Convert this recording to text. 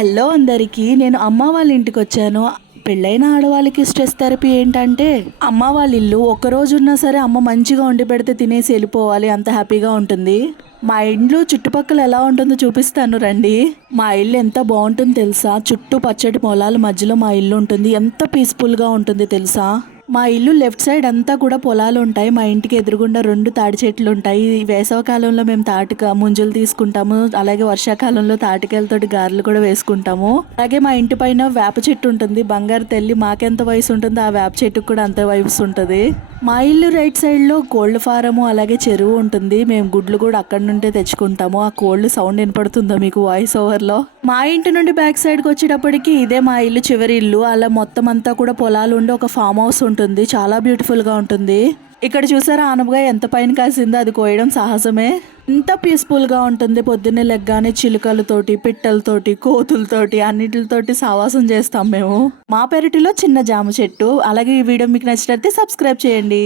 Hello అందరికీ, నేను అమ్మ వాళ్ళ ఇంటికి వచ్చాను. పెళ్ళైన ఆడవాళ్ళకి స్ట్రెస్ థెరపీ ఏంటంటే అమ్మ వాళ్ళ ఇల్లు ఒక్కరోజు ఉన్నా సరే అమ్మ మంచిగా వండి పెడితే తినేసి వెళ్ళిపోవాలి, అంత హ్యాపీగా ఉంటుంది. మా ఇంట్లో చుట్టుపక్కల ఎలా ఉంటుందో చూపిస్తాను రండి. మా ఇల్లు ఎంత బాగుంటుందో తెలుసా? చుట్టూ పచ్చటి పొలాల మధ్యలో మా ఇల్లు ఉంటుంది. ఎంత పీస్ఫుల్గా ఉంటుంది తెలుసా? మా ఇల్లు లెఫ్ట్ సైడ్ అంతా కూడా పొలాలు ఉంటాయి. మా ఇంటికి ఎదురుగుండా 2 తాటి చెట్లు ఉంటాయి. ఈ వేసవకాలంలో మేము ముంజలు తీసుకుంటాము. అలాగే వర్షాకాలంలో తాటికాయలతోటి గారెలు కూడా వేసుకుంటాము. అలాగే మా ఇంటి పైన వేప చెట్టు ఉంటుంది. బంగారు తల్లి, మాకెంత వయసు ఉంటుందో ఆ వేప చెట్టుకు కూడా అంతే వయసు ఉంటుంది. మా ఇల్లు రైట్ సైడ్ లో కోళ్ల ఫారము అలాగే చెరువు ఉంటుంది. మేము గుడ్లు కూడా అక్కడ నుండే తెచ్చుకుంటాము. ఆ కోళ్లు సౌండ్ వినపడుతుందో మీకు వాయిస్ ఓవర్ లో? మా ఇంటి నుండి బ్యాక్ సైడ్ కి వచ్చేటప్పటికి ఇదే మా ఇల్లు చివరి ఇల్లు. అలా మొత్తం అంతా కూడా పొలాలు ఉండి ఒక ఫామ్ హౌస్ ఉంటుంది. చాలా బ్యూటిఫుల్ గా ఉంటుంది. ఇక్కడ చూసారా ఆనపకాయ ఎంత పైన కాసిందో? అది కోయడం సాహసమే. ఎంత పీస్ఫుల్ గా ఉంటుంది. పొద్దున్నే లెగ్గానే చిలుకలతోటి, పిట్టలతోటి, కోతులతోటి అన్నిటితోటి సావాసం చేస్తాం మేము. మా పెరటిలో చిన్న జామ చెట్టు. అలాగే ఈ వీడియో మీకు నచ్చినట్లయితే సబ్స్క్రైబ్ చేయండి.